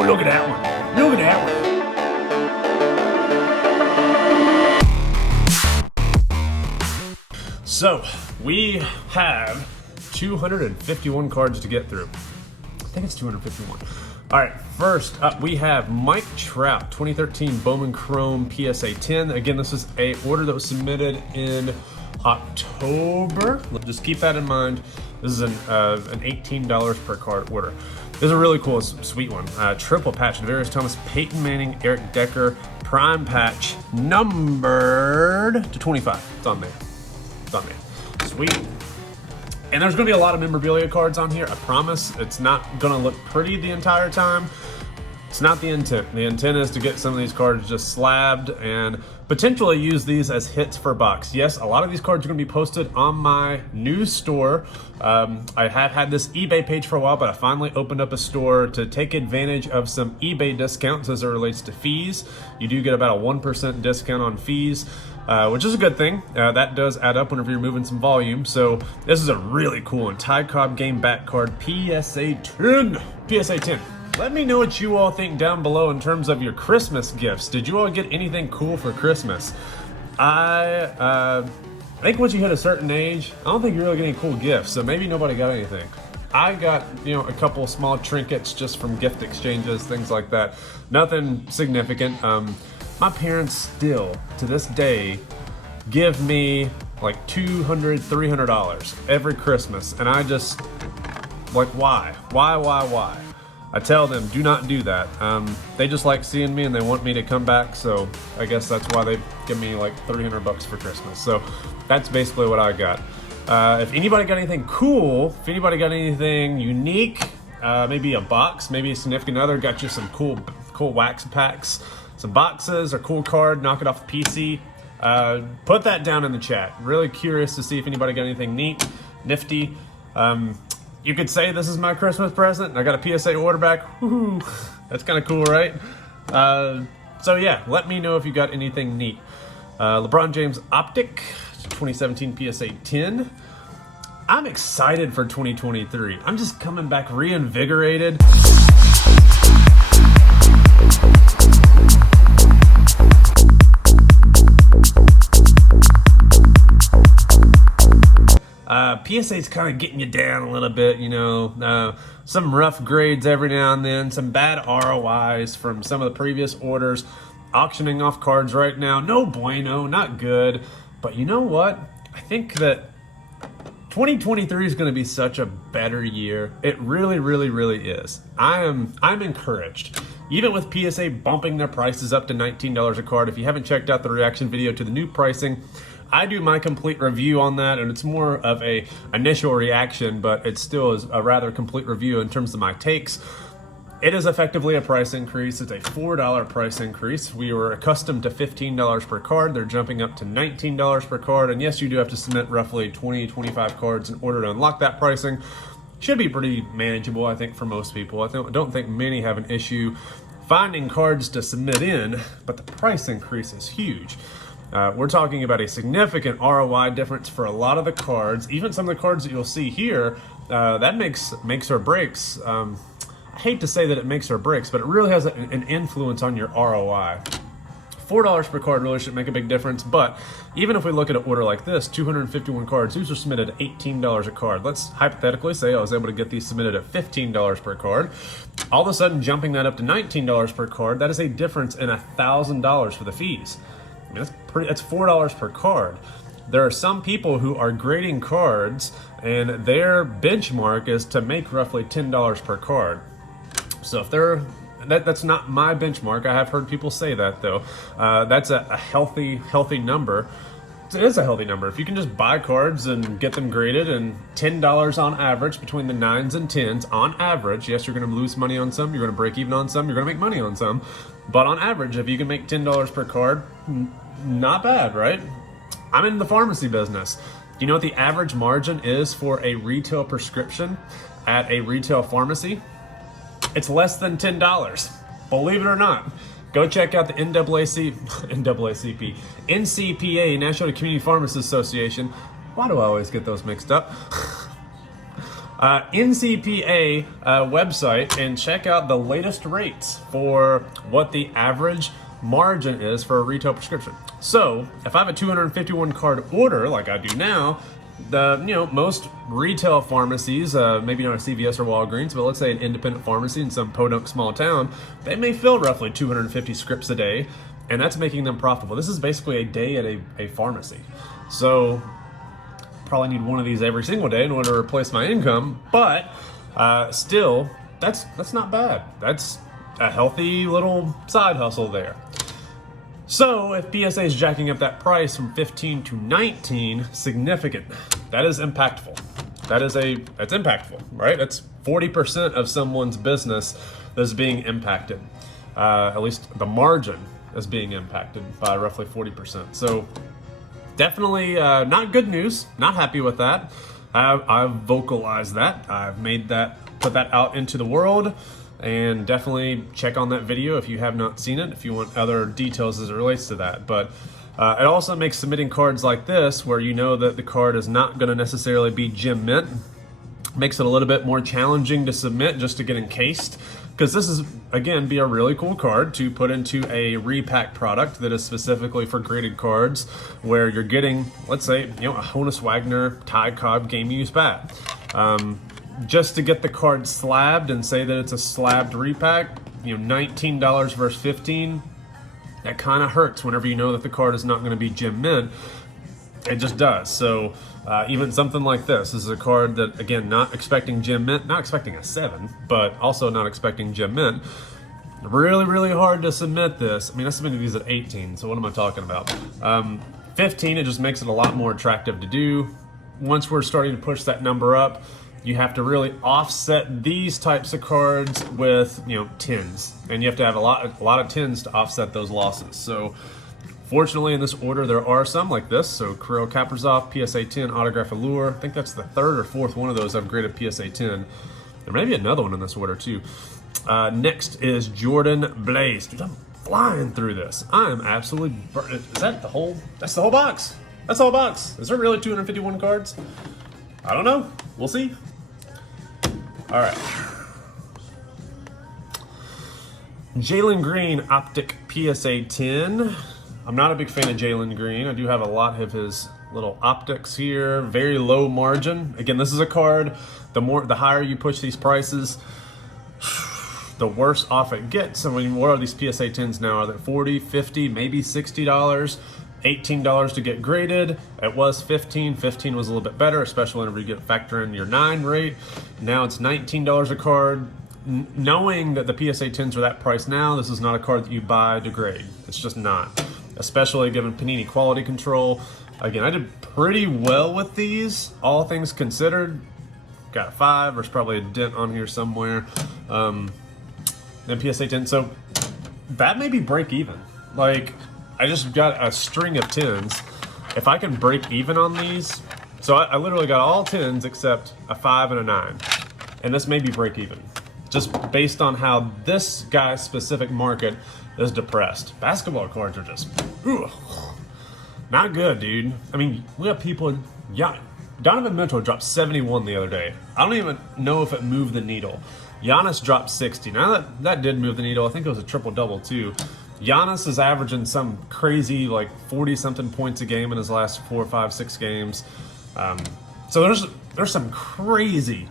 Oh, look at that one. Look at that one. So, we have 251 cards to get through. I think it's 251. All right, first up we have Mike Trout, 2013 Bowman Chrome PSA 10. Again, this is a order that was submitted in October. Just keep that in mind. This is an $18 per card order. This is a really cool, sweet one. Triple patch, Devarius Thomas, Peyton Manning, Eric Decker, prime patch, numbered to 25. It's on there. It's on there. Sweet. And there's gonna be a lot of memorabilia cards on here. I promise it's not gonna look pretty the entire time. It's not the intent. The intent is to get some of these cards just slabbed and potentially use these as hits for bucks. Yes, a lot of these cards are gonna be posted on my new store. I have had this eBay page for a while, but I finally opened up a store to take advantage of some eBay discounts as it relates to fees. You do get about a 1% discount on fees, which is a good thing. That does add up whenever you're moving some volume. So this is a really cool one. Ty Cobb game back card, PSA 10. PSA 10. Let me know what you all think down below in terms of your Christmas gifts. Did you all get anything cool for Christmas? I think once you hit a certain age, I don't think you really get any cool gifts, so maybe nobody got anything. I got, a couple small trinkets just from gift exchanges, things like that. Nothing significant. My parents still, to this day, give me like $200, $300 every Christmas, and I just, like, why? Why? I tell them, do not do that. They just like seeing me and they want me to come back, so I guess that's why they give me like $300 for Christmas. So that's basically what I got. If anybody got anything cool, if anybody got anything unique, maybe a box, maybe a significant other got you some cool wax packs, some boxes, or cool card, knock it off the PC, put that down in the chat. Really curious to see if anybody got anything neat, nifty. You could say this is my Christmas present. I got a PSA order back. Woohoo! That's kind of cool, right? So yeah, let me know if you got anything neat. LeBron James Optic, 2017 PSA 10. I'm excited for 2023. I'm just coming back reinvigorated. PSA's kind of getting you down a little bit, some rough grades every now and then, some bad ROIs from some of the previous orders, auctioning off cards right now, no bueno, not good. But you know what? I think that 2023 is going to be such a better year. It really, really, really is. I'm encouraged. Even with PSA bumping their prices up to $19 a card, if you haven't checked out the reaction video to the new pricing, I do my complete review on that, and it's more of a initial reaction, but it still is a rather complete review in terms of my takes. It is effectively a price increase. It's a $4 price increase. We were accustomed to $15 per card. They're jumping up to $19 per card, and yes, you do have to submit roughly 20, 25 cards in order to unlock that pricing. Should be pretty manageable, I think, for most people. I don't think many have an issue finding cards to submit in, but the price increase is huge. We're talking about a significant ROI difference for a lot of the cards. Even some of the cards that you'll see here, that makes or breaks. I hate to say that it makes or breaks, but it really has an influence on your ROI. $4 per card really shouldn't make a big difference, but even if we look at an order like this, 251 cards, these are submitted at $18 a card. Let's hypothetically say I was able to get these submitted at $15 per card. All of a sudden, jumping that up to $19 per card, that is a difference in $1,000 for the fees. I mean, that's $4 per card. There are some people who are grading cards and their benchmark is to make roughly $10 per card. So if that's not my benchmark. I have heard people say that though. That's a healthy number. It is a healthy number. If you can just buy cards and get them graded, and $10 on average between the 9s and 10s on average. Yes, you're going to lose money on some, you're going to break even on some, you're going to make money on some. But on average, if you can make $10 per card, not bad, right? I'm in the pharmacy business. Do you know what the average margin is for a retail prescription at a retail pharmacy? It's less than $10. Believe it or not. Go check out the NCPA, National Community Pharmacists Association. Why do I always get those mixed up? NCPA website and check out the latest rates for what the average margin is for a retail prescription. So if I have a 251 card order like I do now, most retail pharmacies, maybe not a CVS or Walgreens, but let's say an independent pharmacy in some podunk small town, they may fill roughly 250 scripts a day, and that's making them profitable. This is basically a day at a pharmacy. So probably need one of these every single day in order to replace my income, but still, that's not bad. That's a healthy little side hustle there. So if PSA is jacking up that price from 15 to 19, significant. That is impactful. That's impactful, right? That's 40% of someone's business that's being impacted. At least the margin is being impacted by roughly 40%. So definitely not good news. Not happy with that. I've vocalized that. I've put that out into the world. And definitely check on that video if you have not seen it, if you want other details as it relates to that. But it also makes submitting cards like this, where you know that the card is not going to necessarily be gem mint, makes it a little bit more challenging to submit just to get encased. Because this is, again, be a really cool card to put into a repack product that is specifically for graded cards, where you're getting, let's say, a Honus Wagner Ty Cobb game use bat. Just to get the card slabbed and say that it's a slabbed repack, $19 versus $15, that kind of hurts whenever you know that the card is not going to be gem mint. It just does. So even something like this is a card that, again, not expecting gem mint, not expecting a 7, but also not expecting gem mint. Really, really hard to submit this. I mean, I submitted these at 18, so what am I talking about? 15, it just makes it a lot more attractive to do. Once we're starting to push that number up, you have to really offset these types of cards with, 10s. And you have to have a lot of 10s to offset those losses. So fortunately in this order, there are some like this. So Kirill Kaprizov, PSA 10, Autograph Allure. I think that's the third or fourth one of those I've graded PSA 10. There may be another one in this order too. Next is Jordan Blaze. Dude, I'm flying through this. I am absolutely, is that the whole, that's the whole box. That's the whole box. Is there really 251 cards? I don't know. We'll see. All right. Jalen Green Optic PSA 10. I'm not a big fan of Jalen Green. I do have a lot of his little optics here. Very low margin. Again, this is a card. The higher you push these prices, the worse off it gets. I mean, what are these PSA 10s now? Are they 40, 50, maybe $60? $18 to get graded. It was 15. 15 was a little bit better, especially whenever you get factor in your 9 rate. Now it's $19 a card. Knowing that the PSA 10s are that price now, this is not a card that you buy to grade. It's just not, especially given Panini quality control. Again, I did pretty well with these, all things considered. Got a 5. There's probably a dent on here somewhere. Then PSA 10. So that may be break even. Like, I just got a string of 10s. If I can break even on these, so I literally got all 10s except a 5 and a 9. And this may be break even, just based on how this guy's specific market is depressed. Basketball cards are just, not good, dude. I mean, we have people, Donovan Mitchell dropped 71 the other day. I don't even know if it moved the needle. Giannis dropped 60. Now that did move the needle. I think it was a triple-double too. Giannis is averaging some crazy 40-something points a game in his last 4, 5, 6 games. So there's some crazy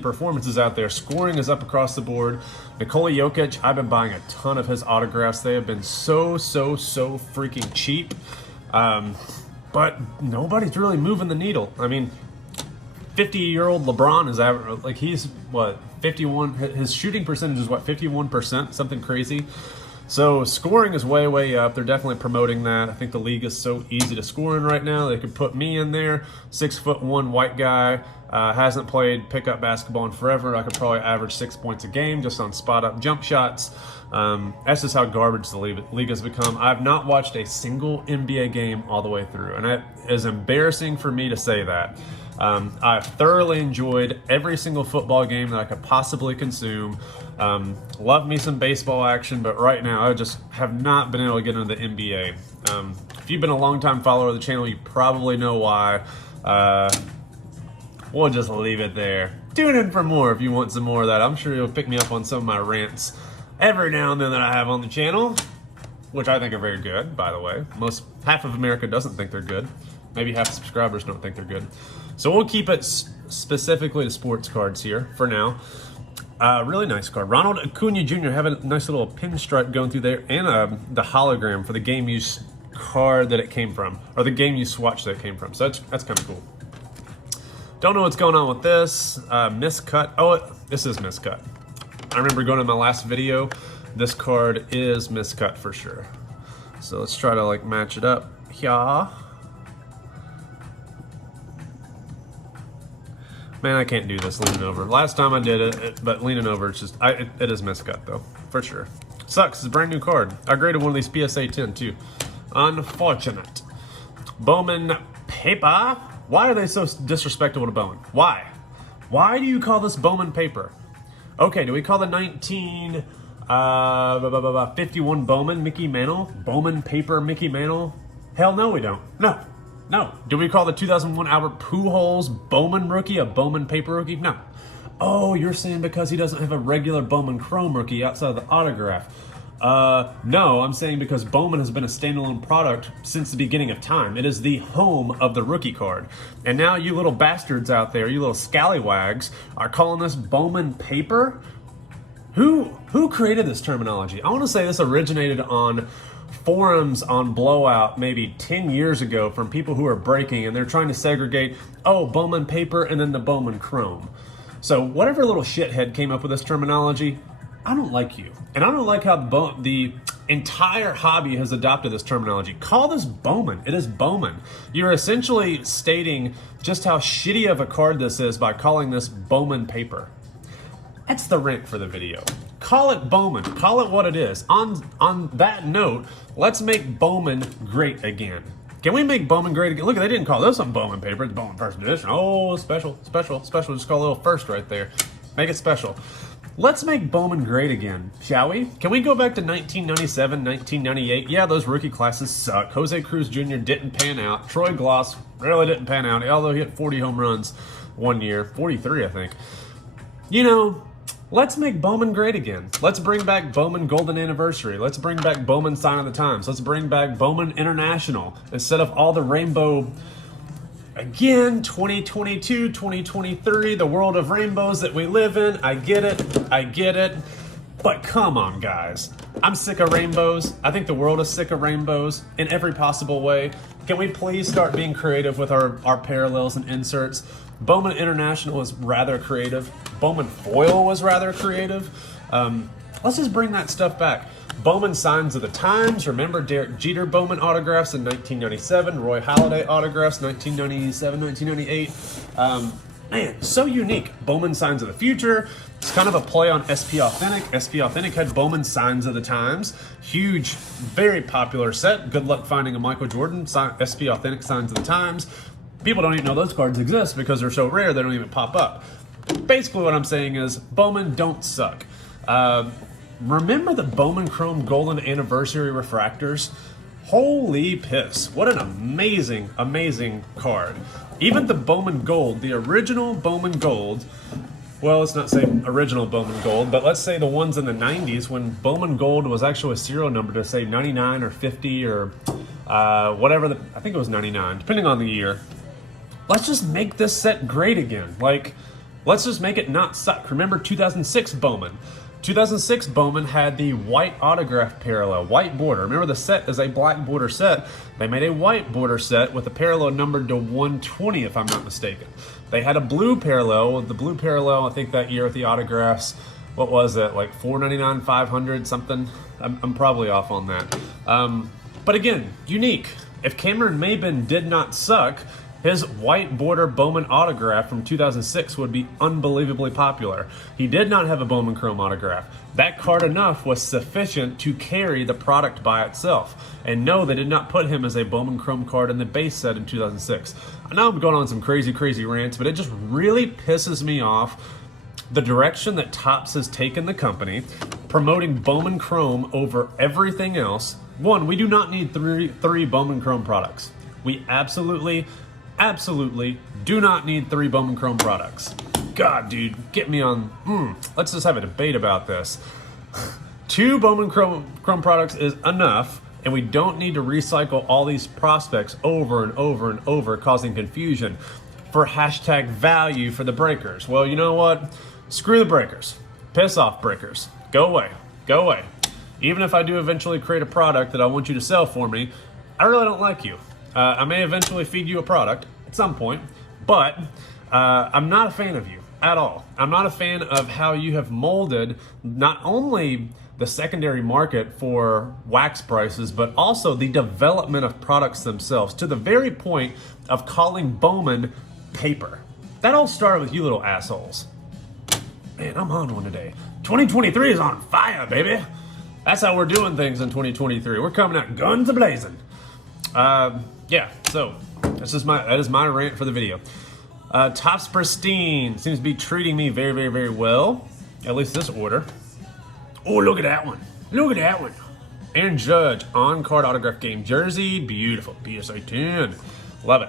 performances out there. Scoring is up across the board. Nikola Jokic, I've been buying a ton of his autographs. They have been so freaking cheap. But nobody's really moving the needle. I mean, 50-year-old LeBron is he's what, 51? His shooting percentage is what, 51%? Something crazy. So scoring is way up. They're definitely promoting that. I think the league is so easy to score in right now. They could put me in there, 6'1" white guy, hasn't played pickup basketball in forever. I could probably average 6 points a game just on spot up jump shots. That's just how garbage the league has become. I've not watched a single NBA game all the way through, and it is embarrassing for me to say that. I've thoroughly enjoyed every single football game that I could possibly consume. Love me some baseball action, but right now I just have not been able to get into the NBA. If you've been a long-time follower of the channel, you probably know why. We'll just leave it there. tune in for more if you want some more of that. I'm sure you'll pick me up on some of my rants every now and then that I have on the channel, which I think are very good, by the way. Half of America doesn't think they're good. Maybe half the subscribers don't think they're good. So we'll keep it specifically to sports cards here for now. Really nice card. Ronald Acuna Jr. have a nice little pinstripe going through there, and the hologram for the game use card that it came from, or the game use swatch that it came from. So that's kind of cool. Don't know what's going on with this. Miscut. Oh, this is miscut. I remember going to my last video. This card is miscut for sure. So let's try to like match it up. Yeah. Man, I can't do this leaning over. Last time I did it, but leaning over, it's just, it is miscut though, for sure. Sucks, it's a brand new card. I graded one of these PSA 10 too. Unfortunate. Bowman paper. Why are they so disrespectful to Bowman? Why? Why do you call this Bowman paper? Okay, do we call the 1951 Bowman Mickey Mantle? Bowman paper Mickey Mantle? Hell no, we don't. No. No. Do we call the 2001 Albert Pujols Bowman rookie a Bowman paper rookie? No. Oh, you're saying because he doesn't have a regular Bowman chrome rookie outside of the autograph. No, I'm saying because Bowman has been a standalone product since the beginning of time. It is the home of the rookie card. And now you little bastards out there, you little scallywags, are calling this Bowman paper? Who created this terminology? I want to say this originated on forums on Blowout maybe 10 years ago from people who are breaking, and they're trying to segregate, oh, Bowman paper and then the Bowman chrome. So whatever little shithead came up with this terminology, I don't like you. And I don't like how the entire hobby has adopted this terminology. Call this Bowman. It is Bowman. You're essentially stating just how shitty of a card this is by calling this Bowman paper. That's the rant for the video. Call it Bowman. Call it what it is. On that note, let's make Bowman great again. Can we make Bowman great again? Look, they didn't call this a Bowman paper. It's Bowman first edition. Oh, special, special, special. Just call a little first right there. Make it special. Let's make Bowman great again, shall we? Can we go back to 1997, 1998? Yeah, those rookie classes suck. Jose Cruz Jr. didn't pan out. Troy Gloss really didn't pan out, although he hit 40 home runs one year. 43, I think. You know, let's make Bowman great again. Let's bring back Bowman Golden Anniversary. Let's bring back Bowman Sign of the Times. Let's bring back Bowman International instead of all the rainbow. Again, 2022, 2023, the world of rainbows that we live in. I get it. But come on, guys. I'm sick of rainbows. I think the world is sick of rainbows in every possible way. Can we please start being creative with our parallels and inserts? Bowman International was rather creative. Bowman Foil was rather creative. Let's just bring that stuff back. Bowman Signs of the Times. Remember Derek Jeter Bowman autographs in 1997. Roy Halladay autographs 1997, 1998. Man, so unique. Bowman Signs of the Future. It's kind of a play on SP Authentic. SP Authentic had Bowman Signs of the Times. Huge, very popular set. Good luck finding a Michael Jordan. SP Authentic Signs of the Times. People don't even know those cards exist because they're so rare they don't even pop up. Basically what I'm saying is Bowman don't suck. Remember the Bowman Chrome Golden Anniversary Refractors? Holy piss. What an amazing, amazing card. Even the Bowman Gold, the original Bowman Gold, well, let's not say original Bowman Gold, but let's say the ones in the 90s when Bowman Gold was actually a serial number to say 99 or 50 or whatever, I think it was 99, depending on the year. Let's just make this set great again. Like, let's just make it not suck. Remember 2006 Bowman. 2006 Bowman had the white autograph parallel, white border. Remember the set is a black border set. They made a white border set with a parallel numbered to 120 if I'm not mistaken. They had a blue parallel. The blue parallel, I think that year with the autographs, what was it, like $499, $500, something? I'm probably off on that. But again, unique. If Cameron Maybin did not suck, his white border Bowman autograph from 2006 would be unbelievably popular. He did not have a Bowman Chrome autograph. That card enough was sufficient to carry the product by itself. And no, they did not put him as a Bowman Chrome card in the base set in 2006. I know I'm going on some crazy rants, but it just really pisses me off the direction that Topps has taken the company, promoting Bowman Chrome over everything else. One, we do not need three Bowman Chrome products. We absolutely do not need 3 Bowman Chrome products. God, dude, get me on. Let's just have a debate about this. 2 Bowman Chrome products is enough, and we don't need to recycle all these prospects over and over and over, causing confusion for hashtag value for the breakers. Well, you know what? Screw the breakers. Piss off, breakers. Go away. Go away. Even if I do eventually create a product that I want you to sell for me, I really don't like you. I may eventually feed you a product at some point, but I'm not a fan of you at all. I'm not a fan of how you have molded not only the secondary market for wax prices, but also the development of products themselves, to the very point of calling Bowman paper. That all started with you little assholes. Man, I'm on one today. 2023 is on fire, baby. That's how we're doing things in 2023. We're coming out guns a-blazing. Yeah, so that is my rant for the video. Topps Pristine seems to be treating me very, very, very well. At least this order. Oh, look at that one. Look at that one. Aaron Judge on-card autograph game jersey. Beautiful. PSA 10. Love it.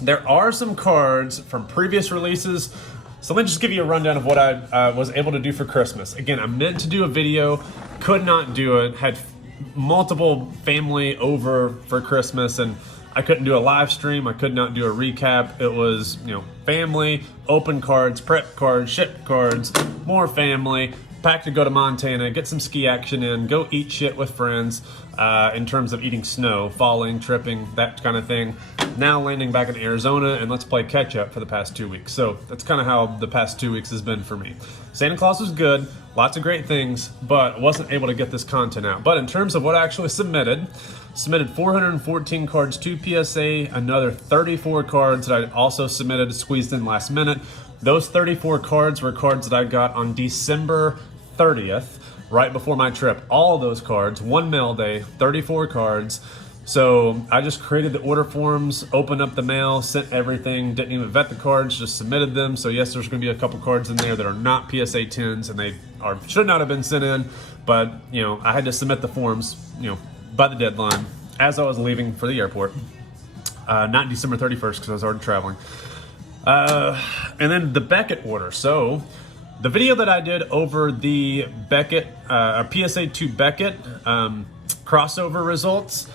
There are some cards from previous releases. So let me just give you a rundown of what I was able to do for Christmas. Again, I meant to do a video, could not do it. Had multiple family over for Christmas, and I couldn't do a live stream. I could not do a recap. It was, family, open cards, prep cards, shipped cards, more family, packed to go to Montana, get some ski action in, go eat shit with friends in terms of eating snow, falling, tripping, that kind of thing. Now landing back in Arizona, and let's play catch up for the past 2 weeks. So that's kind of how the past 2 weeks has been for me. Santa Claus was good, lots of great things, but wasn't able to get this content out. But in terms of what I actually submitted 414 cards to PSA, another 34 cards that I also submitted, squeezed in last minute. Those 34 cards were cards that I got on December 30th, right before my trip. All of those cards, one mail day, 34 cards. So I just created the order forms, opened up the mail, sent everything, didn't even vet the cards, just submitted them. So yes, there's gonna be a couple cards in there that are not PSA 10s, and they should not have been sent in, but I had to submit the forms, by the deadline as I was leaving for the airport. Not December 31st because I was already traveling. And then the Beckett order. So the video that I did over the Beckett, PSA 2 Beckett crossover results,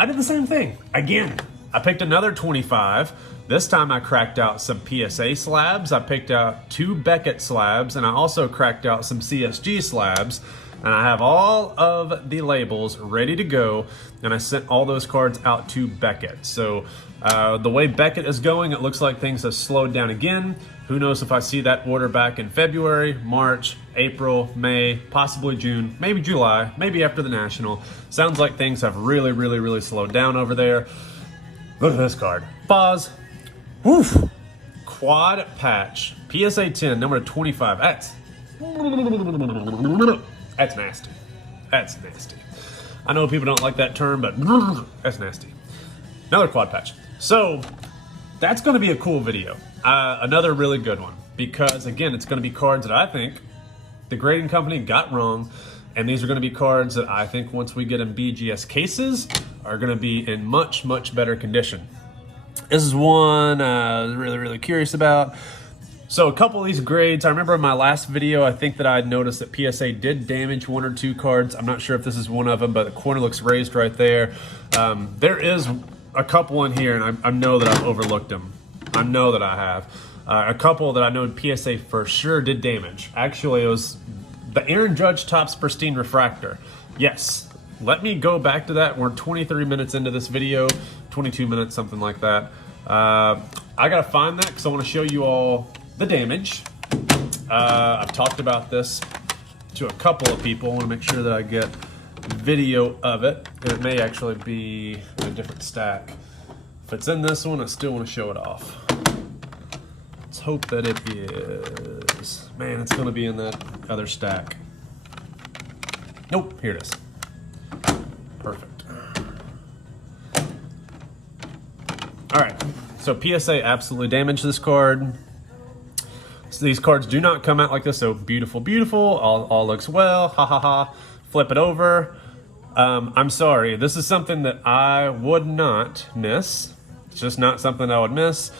I did the same thing. Again, I picked another 25. This time I cracked out some PSA slabs. I picked out 2 Beckett slabs, and I also cracked out some CSG slabs. And I have all of the labels ready to go, and I sent all those cards out to Beckett. So the way Beckett is going, it looks like things have slowed down again. Who knows if I see that order back in February, March, April, May, possibly June, maybe July, maybe after the National. Sounds like things have really, really, really slowed down over there. Look at this card. Pause. Woof. Quad patch. PSA 10, number 25. That's nasty. That's nasty. I know people don't like that term, but that's nasty. Another quad patch. So that's going to be a cool video. Another really good one, because again, it's going to be cards that I think the grading company got wrong, and these are going to be cards that I think once we get in BGS cases are going to be in much, much better condition. This is one I was really, really curious about. So a couple of these grades, I remember in my last video, I think that I had noticed that PSA did damage 1 or 2 cards. I'm not sure if this is one of them, but the corner looks raised right there. There is a couple in here, and I know that I've overlooked them. I know that I have. A couple that I know PSA for sure did damage. Actually, it was the Aaron Judge Topps Pristine Refractor. Yes, let me go back to that. We're 23 minutes into this video, 22 minutes, something like that. I gotta find that because I want to show you all the damage. I've talked about this to a couple of people. I want to make sure that I get video of it. It may actually be in a different stack. If it's in this one, I still want to show it off. Let's hope that it is. Man, it's going to be in that other stack. Nope, here it is. Perfect. All right, so PSA absolutely damaged this card. So these cards do not come out like this, so beautiful, beautiful, all looks well, ha ha ha, flip it over. I'm sorry, this is something that I would not miss. It's just not something I would miss.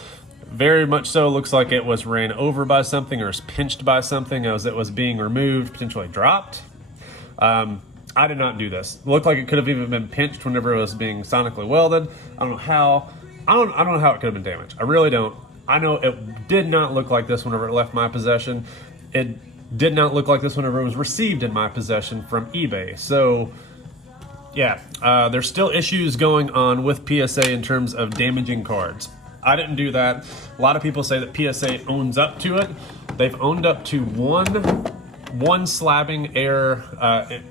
Very much so. Looks like it was ran over by something or was pinched by something as it was being removed, potentially dropped. I did not do this. It looked like it could have even been pinched whenever it was being sonically welded. I don't know how. I don't know how it could have been damaged. I really don't. I know it did not look like this whenever it left my possession. It did not look like this whenever it was received in my possession from eBay. So yeah, there's still issues going on with PSA in terms of damaging cards. I didn't do that. A lot of people say that PSA owns up to it. They've owned up to one slabbing error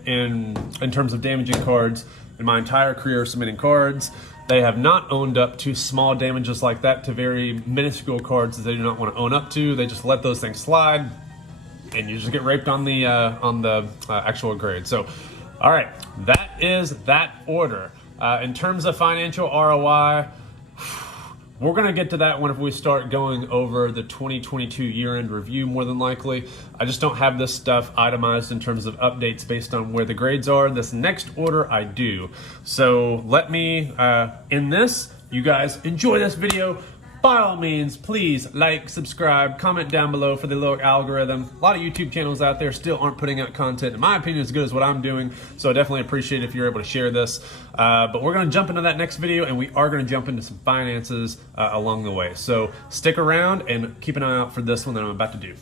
in terms of damaging cards in my entire career submitting cards. They have not owned up to small damages like that to very minuscule cards that they do not want to own up to. They just let those things slide, and you just get raped on the actual grade. So, all right, that is that order. In terms of financial ROI, we're going to get to that whenever we start going over the 2022 year-end review, more than likely. I just don't have this stuff itemized in terms of updates based on where the grades are. This next order I do. So let me end this. You guys enjoy this video. By all means, please like, subscribe, comment down below for the little algorithm. A lot of YouTube channels out there still aren't putting out content, in my opinion, as good as what I'm doing. So I definitely appreciate if you're able to share this. But we're going to jump into that next video, and we are going to jump into some finances along the way. So stick around and keep an eye out for this one that I'm about to do.